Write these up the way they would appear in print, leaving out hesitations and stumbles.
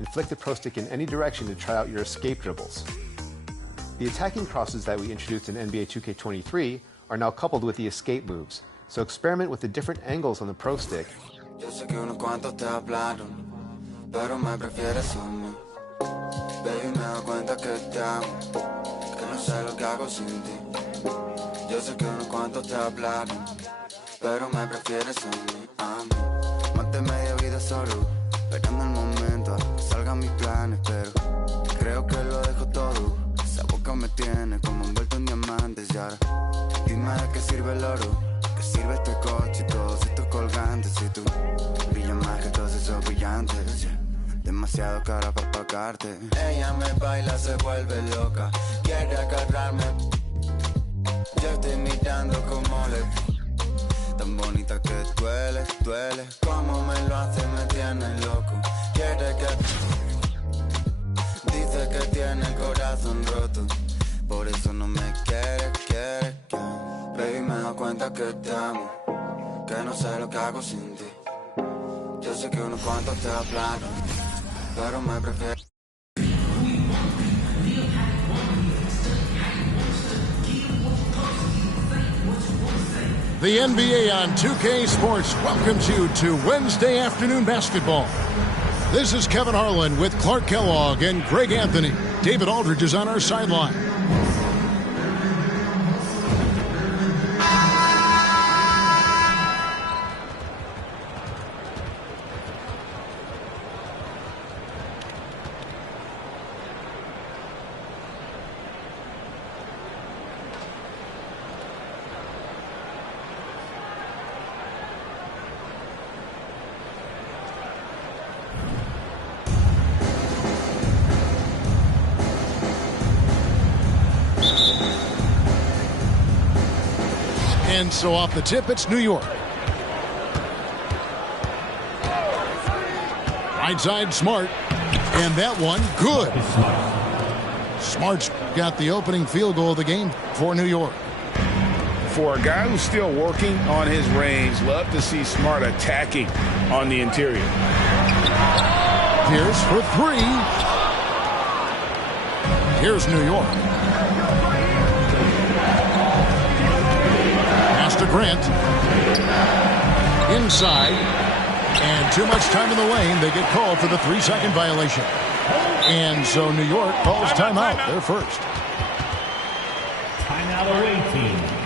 and flick the pro stick in any direction to try out your escape dribbles. The attacking crosses that we introduced in NBA 2K23 are now coupled with the escape moves, so experiment with the different angles on the pro stick. Pero me prefieres a mí. Baby, me doy cuenta que te amo, que no sé lo que hago sin ti. Yo sé que unos cuantos te hablaron, pero me prefieres a mí, Más de media vida solo, esperando el momento a que salgan mis planes, pero creo que lo dejo todo. Esa boca me tiene como envuelto en diamantes y ahora dime de qué sirve el oro, qué sirve este coche y todos estos colgantes. Si tú brillas más que todos esos brillantes, demasiado cara para pagarte. Ella me baila, se vuelve loca, quiere agarrarme. Yo estoy mirando como le, tan bonita que duele, duele. Como me lo hace, me tiene loco. Quiere que, dice que tiene el corazón roto, por eso no me quiere, quiere. Baby, me doy cuenta que te amo, que no sé lo que hago sin ti. Yo sé que unos cuantos te hablaron, pero me prefiero. The NBA on 2K Sports welcomes you to Wednesday afternoon basketball. This is Kevin Harlan with Clark Kellogg and Greg Anthony. David Aldridge is on our sideline. And so off the tip, it's New York. Right side, Smart. And that one, good. Smart's got the opening field goal of the game for New York. For a guy who's still working on his range, love to see Smart attacking on the interior. Here's for three. Here's New York. To Grant. Inside. And too much time in the lane. They get called for the 3-second violation. And so New York calls timeout. They're first. Timeout away team.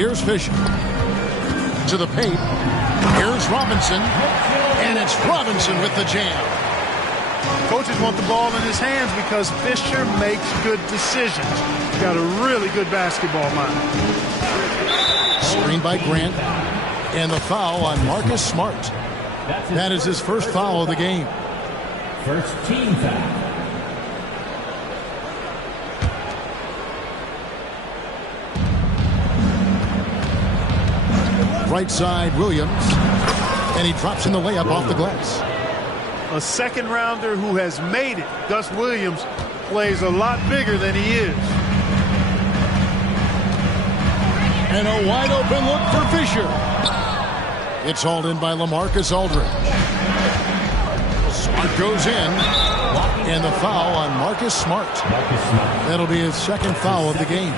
Here's Fisher. To the paint. Here's Robinson. And it's Robinson with the jam. Coaches want the ball in his hands because Fisher makes good decisions. He's got a really good basketball mind. Screen by Grant. And the foul on Marcus Smart. That is his first foul of the game. First team foul. Right side, Williams. And he drops in the layup off the glass. A second rounder who has made it. Gus Williams plays a lot bigger than he is. And a wide open look for Fisher. It's hauled in by LaMarcus Aldridge. Smart goes in. And the foul on Marcus Smart. That'll be his second foul of the game.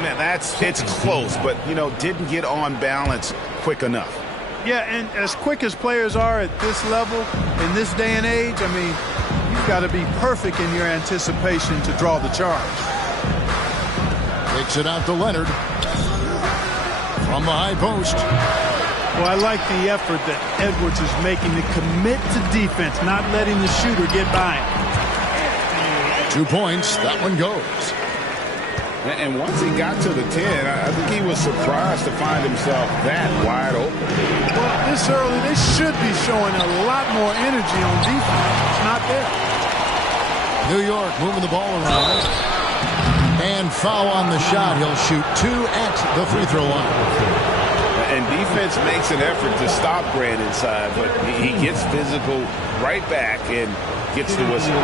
Man, it's close, but, didn't get on balance quick enough. Yeah, and as quick as players are at this level, in this day and age, I mean, you've got to be perfect in your anticipation to draw the charge. Takes it out to Leonard. From the high post. Well, I like the effort that Edwards is making to commit to defense, not letting the shooter get by him. 2 points. That one goes. And once he got to the 10, I think he was surprised to find himself that wide open. Well, this early, they should be showing a lot more energy on defense. It's not there. New York moving the ball around. And foul on the shot. He'll shoot 2 at the free throw line. And defense makes an effort to stop Grant inside, but he gets physical right back and gets the whistle.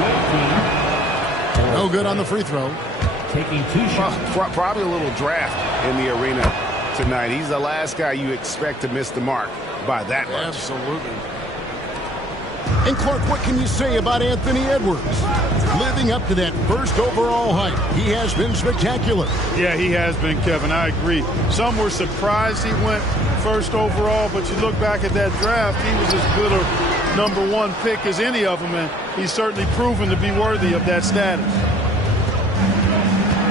No good on the free throw. Taking 2 shots. Probably a little draft in the arena tonight. He's the last guy you expect to miss the mark by that much. Absolutely. And Clark, what can you say about Anthony Edwards? Living up to that first overall hype, he has been spectacular. Yeah, he has been, Kevin. I agree. Some were surprised he went first overall, but you look back at that draft, he was as good a #1 pick as any of them, and he's certainly proven to be worthy of that status.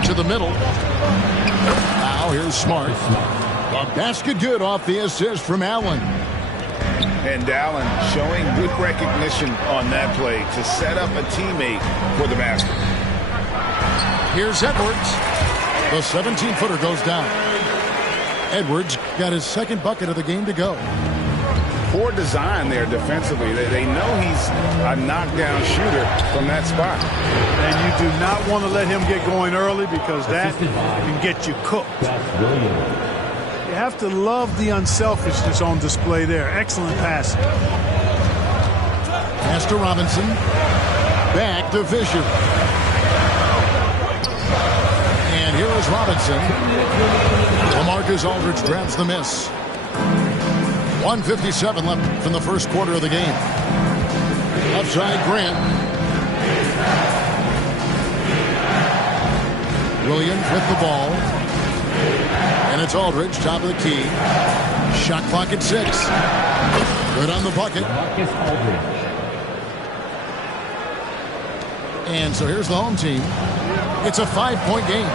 To the middle. Now here's Smart. A basket good off the assist from Allen. And Allen showing good recognition on that play to set up a teammate for the basket. Here's Edwards. The 17-footer goes down. Edwards got his second bucket of the game to go. Poor design there defensively. They know he's a knockdown shooter from that spot. And you do not want to let him get going early because that can get you cooked. You have to love the unselfishness on display there. Excellent pass. Pass to Robinson. Back to Fisher. And here is Robinson. LaMarcus Aldridge grabs the miss. 1:57 left from the first quarter of the game. Upside Grant. Williams with the ball. And it's Aldridge, top of the key. Shot clock at 6. Good on the bucket. And so here's the home team. It's a 5-point game.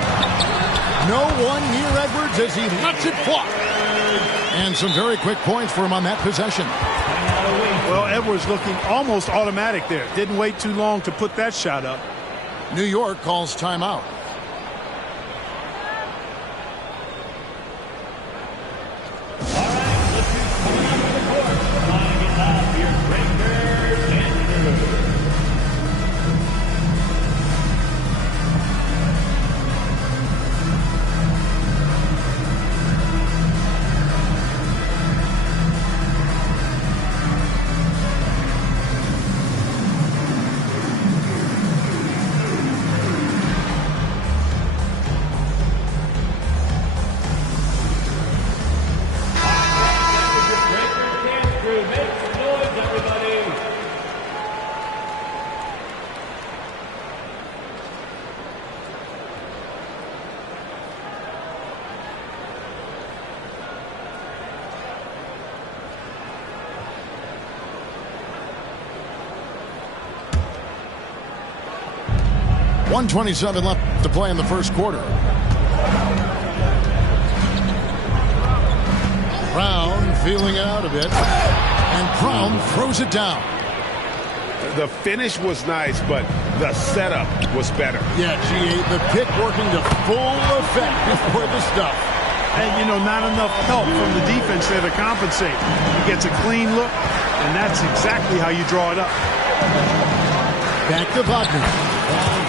No one near Edwards as he lets it fly. And some very quick points for him on that possession. Well, Edwards looking almost automatic there. Didn't wait too long to put that shot up. New York calls timeout. .127 left to play in the first quarter. Brown feeling it out a bit. And Brown throws it down. The finish was nice, but the setup was better. Yeah, G8, the pick working to full effect before the stuff. And, not enough help from the defense there to compensate. He gets a clean look, and that's exactly how you draw it up. Back to Wagner.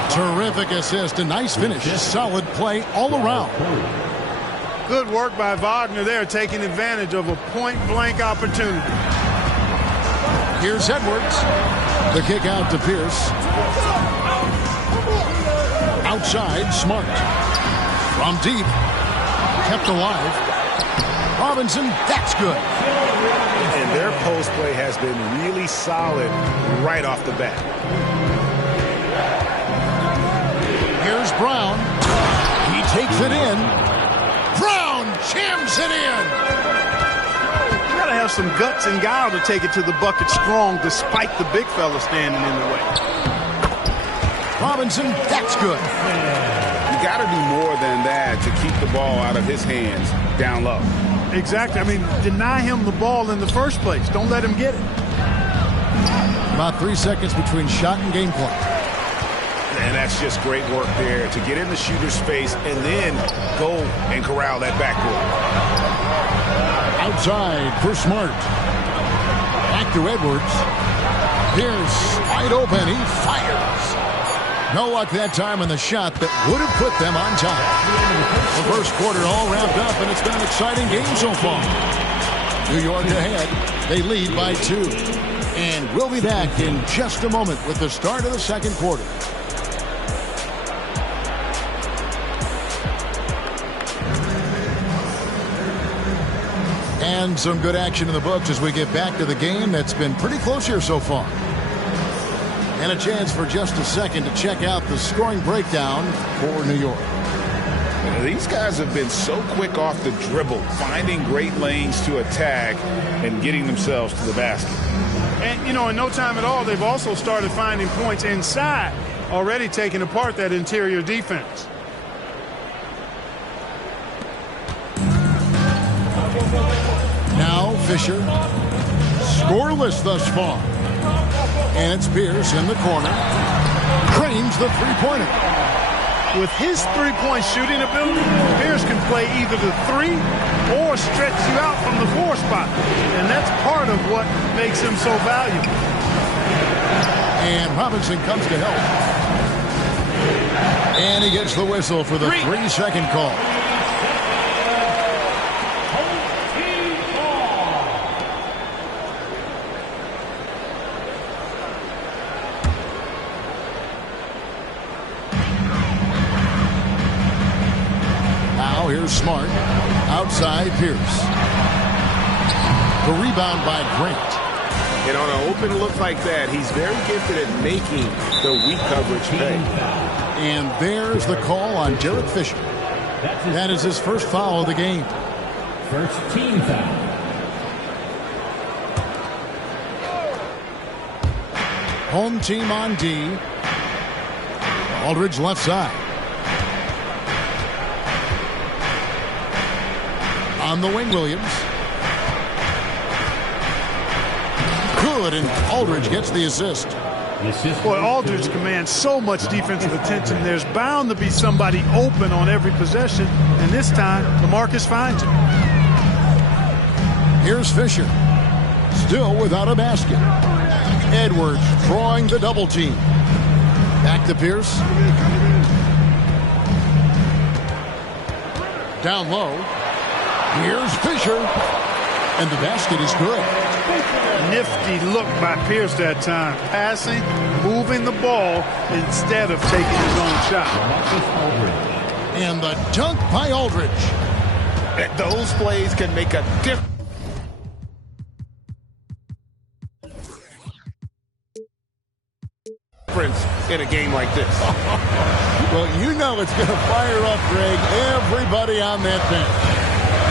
Terrific assist, a nice finish. Solid play all around. Good work by Wagner there, taking advantage of a point-blank opportunity. Here's Edwards. The kick out to Pierce. Outside, Smart. From deep. Kept alive. Robinson, that's good. And their post play has been really solid right off the bat. Here's Brown. He takes it in. Brown jams it in. You got to have some guts and guile to take it to the bucket strong despite the big fella standing in the way. Robinson, that's good. You got to do more than that to keep the ball out of his hands down low. Exactly. I mean, deny him the ball in the first place. Don't let him get it. About 3 seconds between shot and game clock. And that's just great work there to get in the shooter's face and then go and corral that backcourt. Outside for Smart. Back to Edwards. Pierce wide open. He fires. No luck that time on the shot that would have put them on top. The first quarter all wrapped up, and it's been an exciting game so far. New York ahead. They lead by 2. And we'll be back in just a moment with the start of the second quarter. And some good action in the books as we get back to the game that's been pretty close here so far. And a chance for just a second to check out the scoring breakdown for New York. These guys have been so quick off the dribble, finding great lanes to attack and getting themselves to the basket. And, you know, in no time at all, they've also started finding points inside, already taking apart that interior defense. Now Fisher, scoreless thus far. And it's Pierce in the corner. Cranes the three-pointer. With his three-point shooting ability, Pierce can play either the 3 or stretch you out from the 4 spot. And that's part of what makes him so valuable. And Robinson comes to help. And he gets the whistle for the 3-second call. Here's Smart. Outside Pierce. The rebound by Grant. And on an open look like that, he's very gifted at making the weak coverage pay. And there's the call on Derek Fisher. That is his first foul of the game. First team foul. Home team on D. Aldridge left side. On the wing, Williams. Good, and Aldridge gets the assist. Boy, Aldridge commands so much defensive attention. There's bound to be somebody open on every possession, and this time, DeMarcus finds him. Here's Fisher. Still without a basket. Edwards drawing the double team. Back to Pierce. Down low. Here's Fisher, and the basket is good. Nifty look by Pierce that time. Passing, moving the ball instead of taking his own shot. And the dunk by Aldridge. Those plays can make a difference. In a game like this. Well, you know it's going to fire up, Greg, everybody on that bench.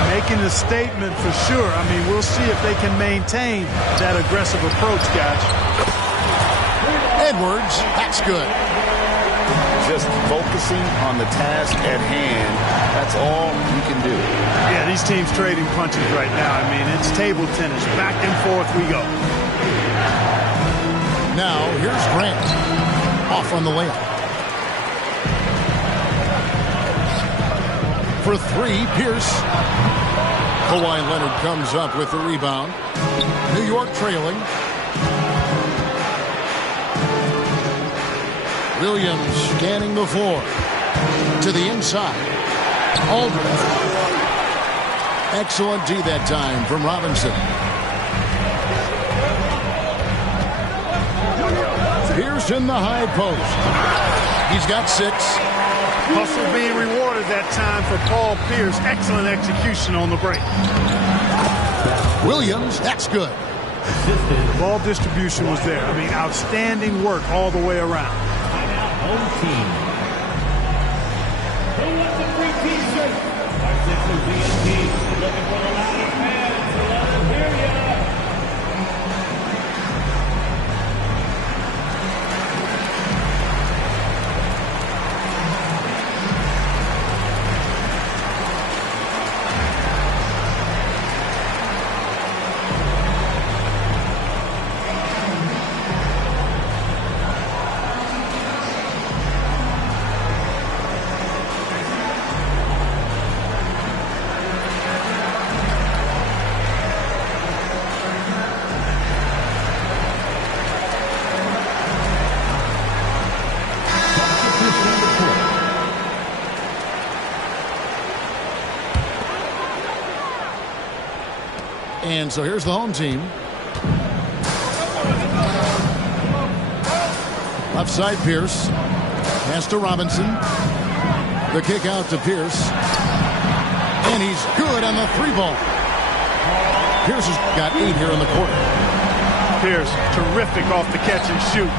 Making a statement for sure. I mean, we'll see if they can maintain that aggressive approach, guys. Edwards, that's good. Just focusing on the task at hand, that's all you can do. Yeah, these teams trading punches right now. I mean, it's table tennis. Back and forth we go. Now, here's Grant. Off on the layup. For 3, Pierce. Kawhi Leonard comes up with the rebound. New York trailing. Williams scanning the floor. To the inside. Aldridge. Excellent D that time from Robinson. Pierce in the high post. He's got 6. that time for Paul Pierce. Excellent execution on the break. Williams, that's good. Ball distribution was there. I mean, outstanding work all the way around. Home team. Who wants a free t-shirt? Our Central VNT looking for the louder fans. Let them hear ya. And so here's the home team. Left side, Pierce. Pass to Robinson. The kick out to Pierce. And he's good on the 3-ball. Pierce has got 8 here in the quarter. Pierce, terrific off the catch and shoot.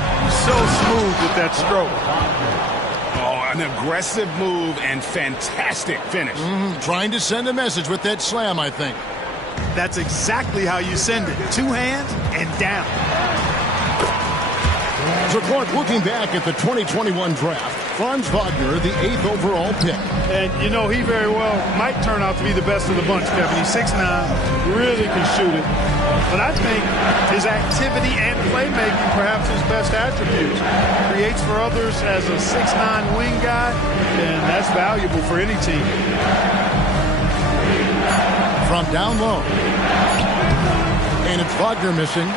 So smooth with that stroke. Oh, an aggressive move and fantastic finish. Trying to send a message with that slam, I think. That's exactly how you send it. 2 hands and down. So Clark, looking back at the 2021 draft, Franz Wagner, the 8th overall pick. And, you know, he very well might turn out to be the best of the bunch, Kevin. He's 6'9", really can shoot it. But I think his activity and playmaking, perhaps his best attributes. Creates for others as a 6'9" wing guy, and that's valuable for any team. From down low. And it's Wagner missing.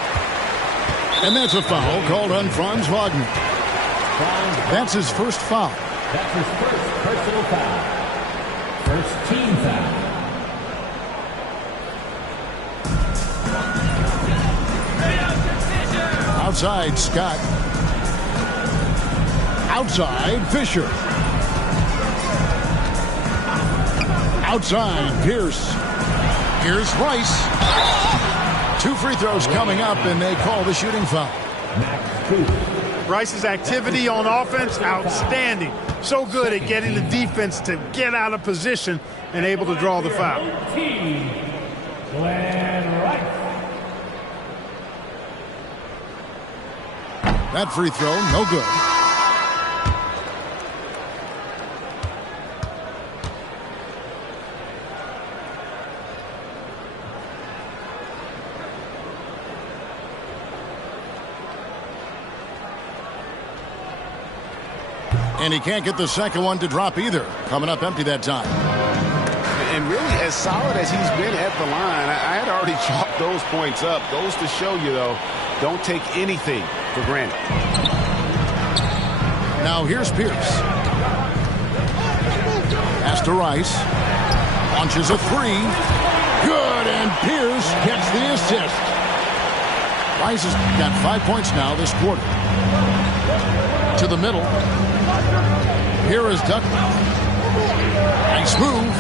And that's a foul called on Franz Wagner. That's his first foul. That's his first personal foul. First team foul. Outside, Scott. Outside, Fisher. Outside, Pierce. Here's Rice. 2 free throws coming up, and they call the shooting foul. Rice's activity on offense, outstanding. So good at getting the defense to get out of position and able to draw the foul. That free throw, no good. And he can't get the second one to drop either. Coming up empty that time. And really, as solid as he's been at the line, I had already chalked those points up. Goes to show you, though, don't take anything for granted. Now here's Pierce. Pass to Rice. Launches a 3. Good, and Pierce gets the assist. Rice has got 5 points now this quarter. To the middle. Here is Duckworth. Nice move.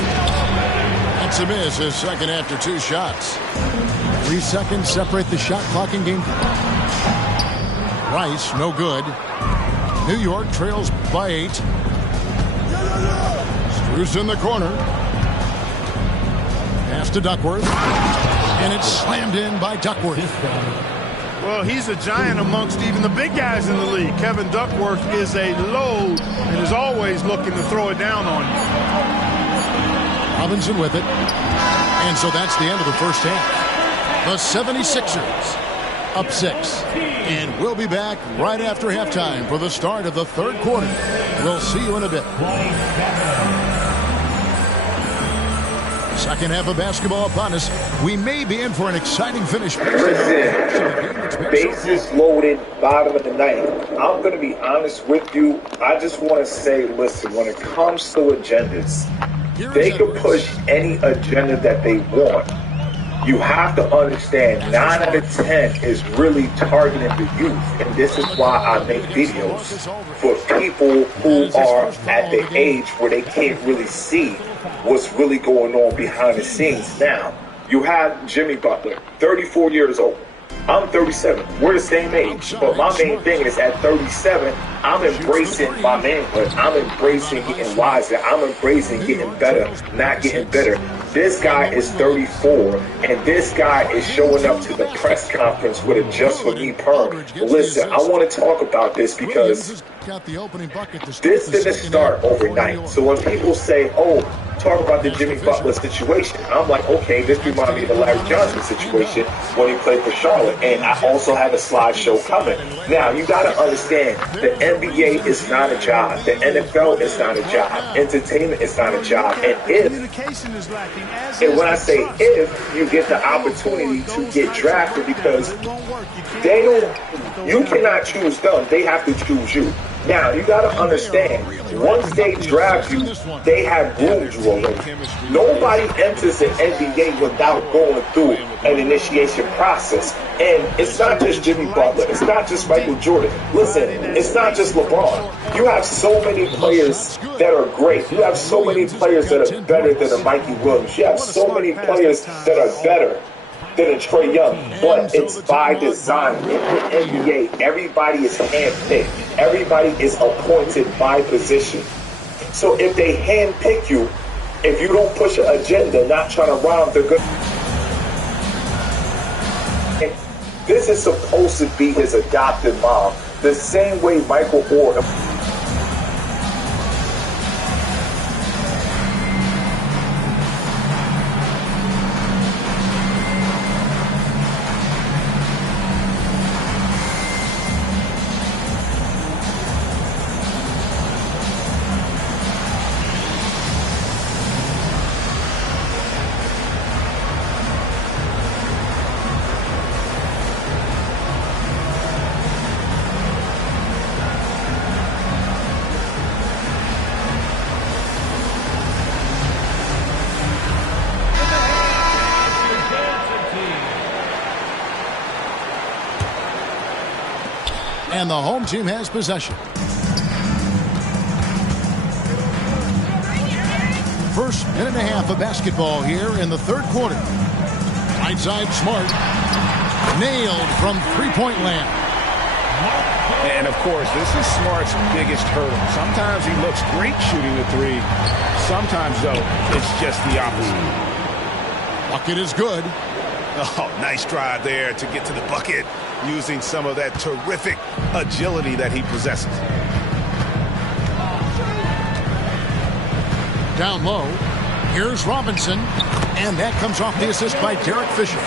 That's a miss. His second after 2 shots. 3 seconds separate the shot clock and game. Rice, no good. New York trails by 8. Strus in the corner. Pass to Duckworth. And it's slammed in by Duckworth. Well, he's a giant amongst even the big guys in the league. Kevin Duckworth is a load and is always looking to throw it down on you. Robinson with it. And so that's the end of the first half. The 76ers up 6. And we'll be back right after halftime for the start of the third quarter. We'll see you in a bit. Second half of basketball upon us. We may be in for an exciting finish. Listen, bases loaded, bottom of the ninth. I'm going to be honest with you. I just want to say, listen, when it comes to agendas, they can push any agenda that they want. you have to understand 9 out of 10 is really targeting the youth. And this is why I make videos for people who are at the age where they can't really see what's really going on behind the scenes. Now, you have Jimmy Butler, 34 years old. I'm 37. We're the same age. But my main thing is at 37, I'm embracing my manhood. I'm embracing getting wiser. I'm embracing getting better, not getting bitter. This guy is 34, and this guy is showing up to the press conference with a Just For Me perm. Listen, I want to talk about this because this didn't start overnight. So when people say, oh, talk about the Jimmy Butler situation, I'm like, okay, this reminds me of the Larry Johnson situation when he played for Charlotte. And I also have a slideshow coming. Now, you got to understand, the NBA is not a job. The NFL is not a job. Entertainment is not a job. And when I say if, you get the opportunity to get drafted, because you cannot choose them. They have to choose you. Now, you got to understand, once they draft you, they have groomed you already. Nobody enters the NBA without going through an initiation process. And it's not just Jimmy Butler. It's not just Michael Jordan. Listen, it's not just LeBron. You have so many players that are great. You have so many players that are better than a Mikey Williams. You have so many players that are better than a Trae Young, but it's by design. In the NBA, everybody is handpicked. Everybody is appointed by position. So if they handpick you, if you don't push an agenda, not trying to rob the good. This is supposed to be his adopted mom, the same way Michael Orr. And the home team has possession. First minute and a half of basketball here in the third quarter. Right side, Smart. Nailed from three-point land. And, of course, this is Smart's biggest hurdle. Sometimes he looks great shooting the three. Sometimes, though, it's just the opposite. Bucket is good. Oh, nice drive there to get to the bucket, using some of that terrific agility that he possesses. Down low. Here's Robinson. And that comes off the assist by Derek Fisher.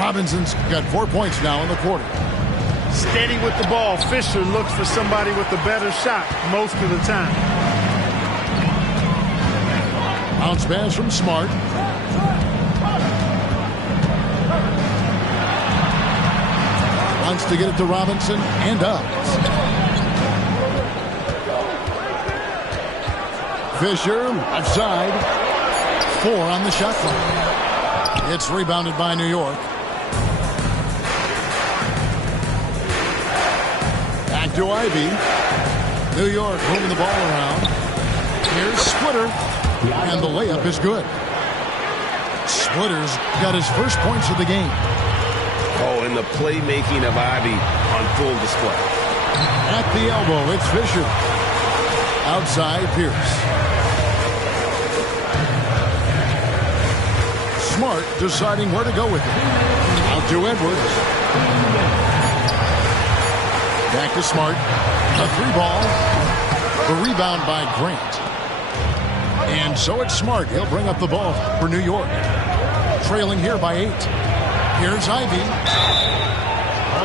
Robinson's got 4 points now in the quarter. Steady with the ball. Fisher looks for somebody with a better shot most of the time. Bounce pass from Smart. Wants to get it to Robinson and does. Fisher outside. 4 on the shot clock. It's rebounded by New York. Back to Ivy. New York moving the ball around. Here's Splitter. And the layup is good. Splitter's got his first points of the game. Oh, and the playmaking of Ivy on full display. At the elbow, it's Fisher. Outside, Pierce. Smart deciding where to go with it. Out to Edwards. Back to Smart. A three ball. The rebound by Grant. And so it's Smart. He'll bring up the ball for New York. Trailing here by 8. Here's Ivy.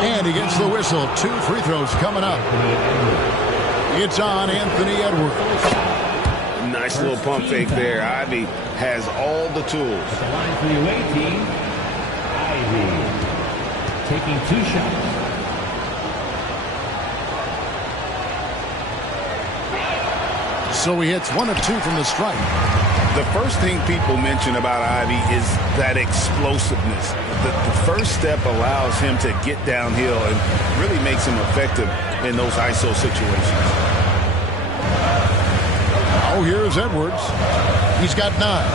And he gets the whistle. 2 free throws coming up. It's on Anthony Edwards. Nice little pump fake there. Ivy has all the tools. The line for the away team, Ivy taking 2 shots. So he hits 1 of 2 from the strike. The first thing people mention about Ivy is that explosiveness. The first step allows him to get downhill and really makes him effective in those ISO situations. Oh, here's Edwards. He's got 9.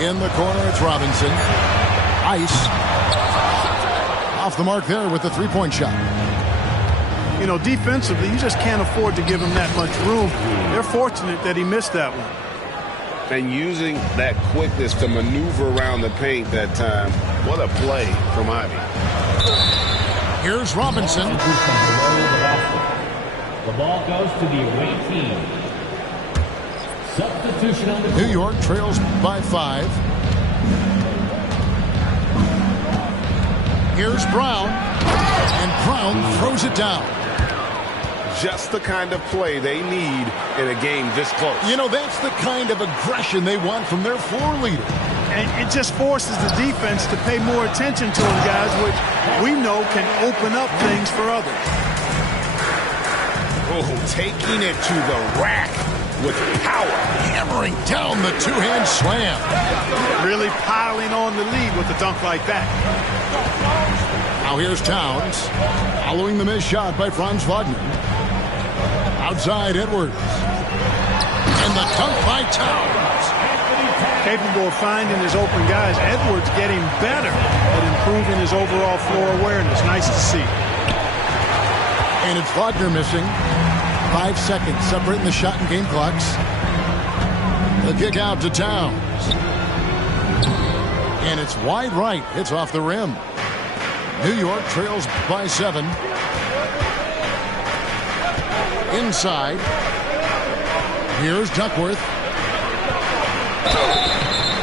In the corner, it's Robinson. Ice. Off the mark there with the three-point shot. You know, defensively, you just can't afford to give him that much room. They're fortunate that he missed that one. And using that quickness to maneuver around the paint that time. What a play from Ivy. Here's Robinson. The ball goes to the away team. Substitution on the New York trails by 5. Here's Brown. And Brown throws it down. Just the kind of play they need in a game this close. You know, that's the kind of aggression they want from their floor leader. And it just forces the defense to pay more attention to him, guys, which we know can open up things for others. Oh, taking it to the rack with power. Hammering down the two-hand slam. Really piling on the lead with a dunk like that. Now here's Towns. Following the missed shot by Franz Wagner. Outside Edwards. And the dunk by Towns. Capable of finding his open guys. Edwards getting better at improving his overall floor awareness. Nice to see. And it's Wagner missing. 5 seconds separating the shot and game clocks. The kick out to Towns. And it's wide right. It's off the rim. New York trails by 7. Inside. Here's Duckworth.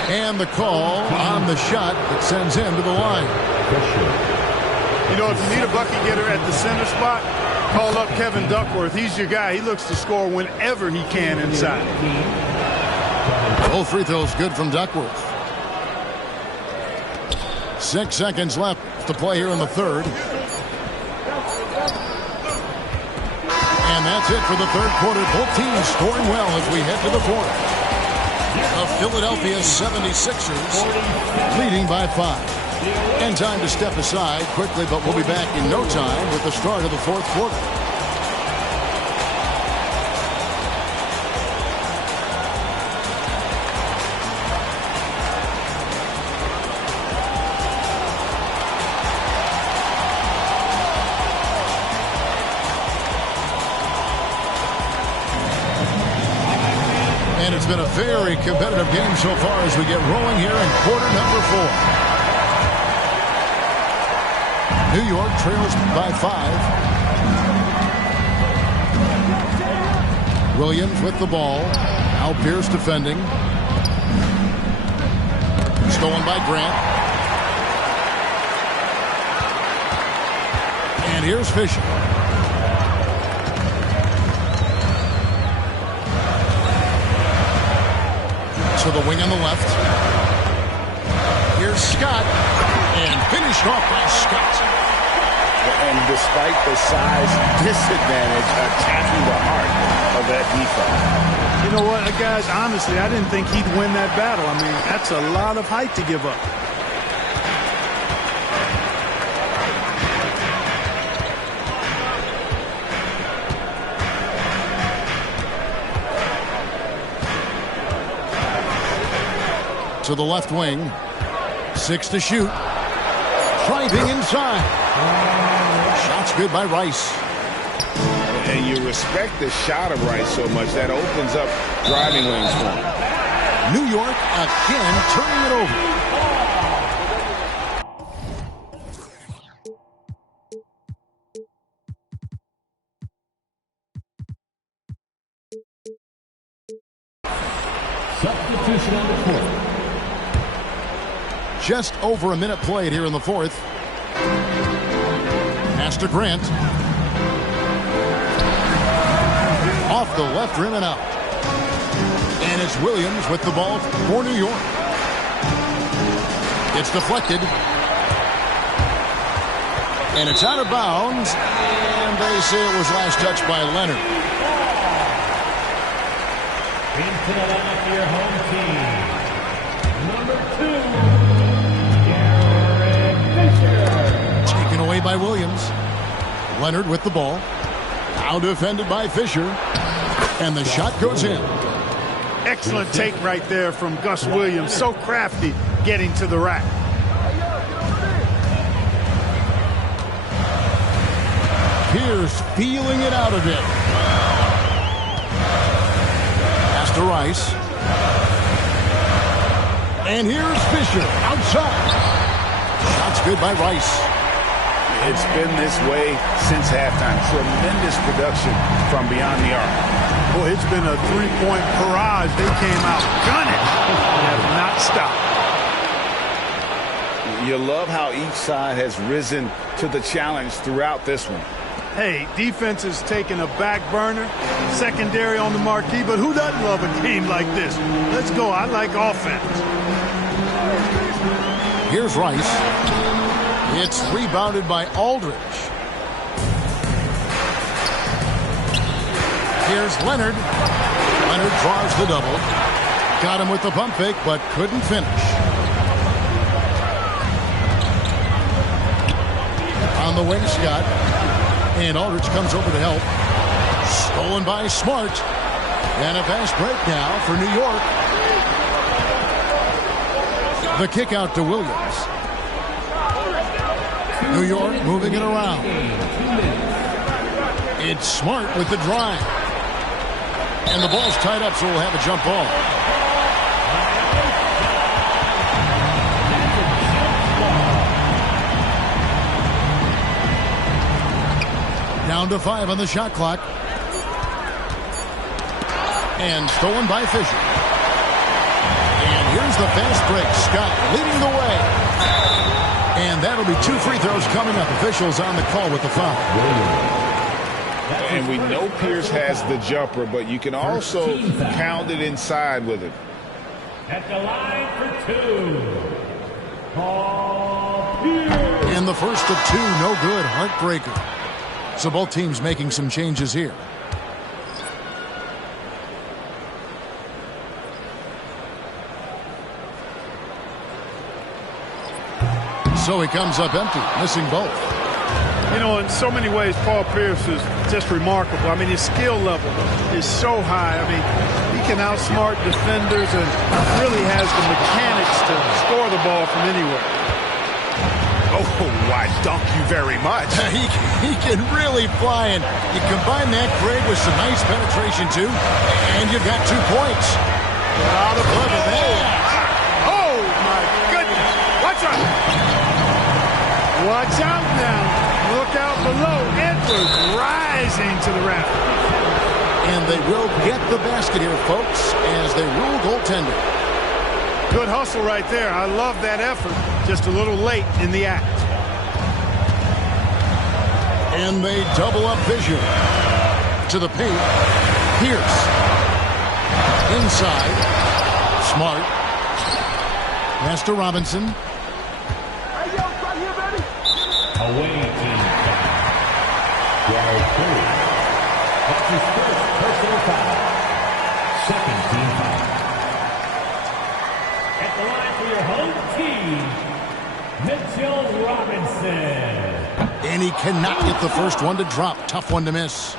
And the call on the shot that sends him to the line. You know, if you need a bucket getter at the center spot, call up Kevin Duckworth. He's your guy. He looks to score whenever he can inside. Both free throws good from Duckworth. 6 seconds left to play here in the third. And that's it for the third quarter. Both teams scoring well as we head to the fourth. The Philadelphia 76ers leading by 5. And time to step aside quickly, but we'll be back in no time with the start of the fourth quarter. And it's been a very competitive game so far as we get rolling here in quarter number 4. New York trails by 5. Williams with the ball. Al Pierce defending. Stolen by Grant. And here's Fisher. To the wing on the left. Here's Scott. And finished off by Scott. And despite the size disadvantage, attacking the heart of that defense. You know what, guys, honestly, I didn't think he'd win that battle. I mean, that's a lot of height to give up. To the left wing. 6 to shoot. Driving inside. Shot's good by Rice. And you respect the shot of Rice so much that opens up driving lanes for him. New York again turning it over. substitution on the court. Just over a minute played here in the fourth. Pass to Grant. Off the left rim and out. And it's Williams with the ball for New York. It's deflected. And it's out of bounds. And they say it was last touched by Leonard. Into the line for your home team, number 2, Jared Fisher. Taken away by Williams. Leonard with the ball. Now defended by Fisher. And the shot goes in. Excellent take right there from Gus Williams. So crafty getting to the rack. Pierce feeling it out a bit. Pass to Rice. And here's Fisher outside. Shot's good by Rice. It's been this way since halftime. Tremendous production from beyond the arc. Boy, it's been a three-point barrage. They came out gunning and have not stopped. You love how each side has risen to the challenge throughout this one. Hey, defense is taking a back burner, secondary on the marquee, but who doesn't love a game like this? Let's go. I like offense. Here's Rice. It's rebounded by Aldridge. Here's Leonard. Leonard draws the double. Got him with the pump fake, but couldn't finish. On the wing, Scott. And Aldridge comes over to help. Stolen by Smart. And a fast break now for New York. The kick out to Williams. New York moving it around. It's Smart with the drive. And the ball's tied up, so we'll have a jump ball. Down to 5 on the shot clock. And stolen by Fisher. And here's the fast break. Scott leading the way. And that'll be 2 free throws coming up. Officials on the call with the foul. And we know Pierce has the jumper, but you can also pound it inside with it. At the line for 2, Paul Pierce. And the first of 2, no good. Heartbreaker. So both teams making some changes here. So he comes up empty, missing both. You know, in so many ways, Paul Pierce is just remarkable. I mean, his skill level is so high. I mean, he can outsmart defenders and really has the mechanics to score the ball from anywhere. Oh, why, thank you very much. He can really fly, and you combine that, Greg, with some nice penetration, too, and you've got 2 points. Out of Look at that. Oh, my goodness. Watch out. Watch out now. Look out below. Edwards rising to the rafters. And they will get the basket here, folks, as they rule goaltender. Good hustle right there. I love that effort. Just a little late in the act. And they double up Fisher. To the paint. Pierce. Inside. Smart. Pass to Robinson. Away team foul. Jared Fisher. That's his first personal foul. Second team foul. At the line for your home team, Mitchell Robinson. And he cannot get the first one to drop. Tough one to miss.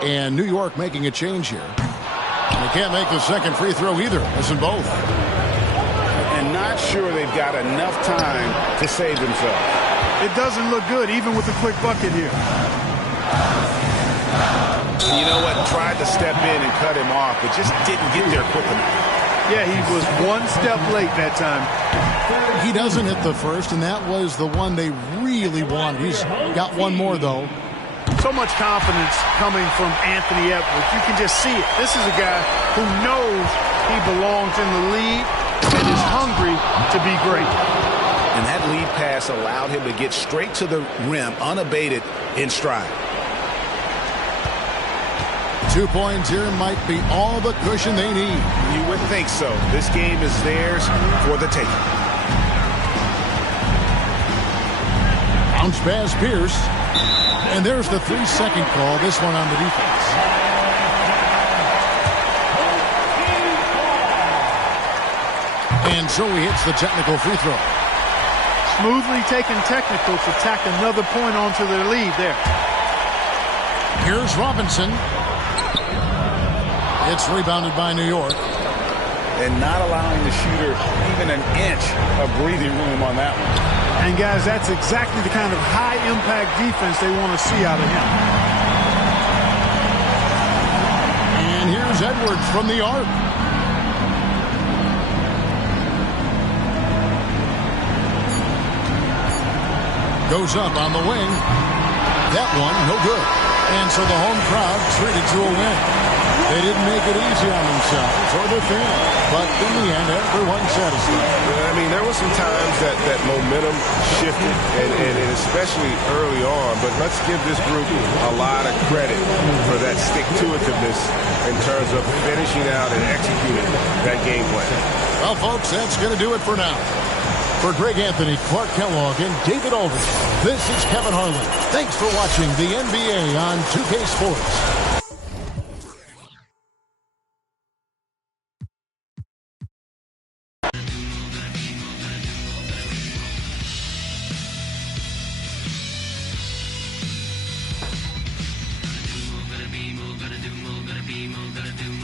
And New York making a change here. And they can't make the second free throw either. Missing both. And not sure they've got enough time to save themselves. It doesn't look good, even with a quick bucket here. You know what? Tried to step in and cut him off, but just didn't get there quick enough. Yeah, he was one step late that time. He doesn't hit the first, and that was the one they really wanted. He's got one more, though. So much confidence coming from Anthony Edwards. You can just see it. This is a guy who knows he belongs in the league and is hungry to be great. And that lead pass allowed him to get straight to the rim, unabated, in stride. 2 points here might be all the cushion they need. You would think so. This game is theirs for the taking. Bounce pass, Pierce. And there's the 3-second call. This one on the defense. And so he hits the technical free throw. Smoothly taking technical to tack another point onto their lead there. Here's Robinson. It's rebounded by New York. And not allowing the shooter even an inch of breathing room on that one. And guys, that's exactly the kind of high-impact defense they want to see out of him. And here's Edwards from the arc. Goes up on the wing. That one, no good. And so the home crowd treated to a win. They didn't make it easy on themselves or their fans, but in the end, everyone's satisfied. Well, I mean, there were some times that momentum shifted, and especially early on, but let's give this group a lot of credit for that stick-to-itiveness in terms of finishing out and executing that game plan. Well, folks, that's going to do it for now. For Greg Anthony, Clark Kellogg, and David Aldridge, this is Kevin Harlan. Thanks for watching the NBA on 2K Sports. Gonna be, gonna do, gonna be, gonna do.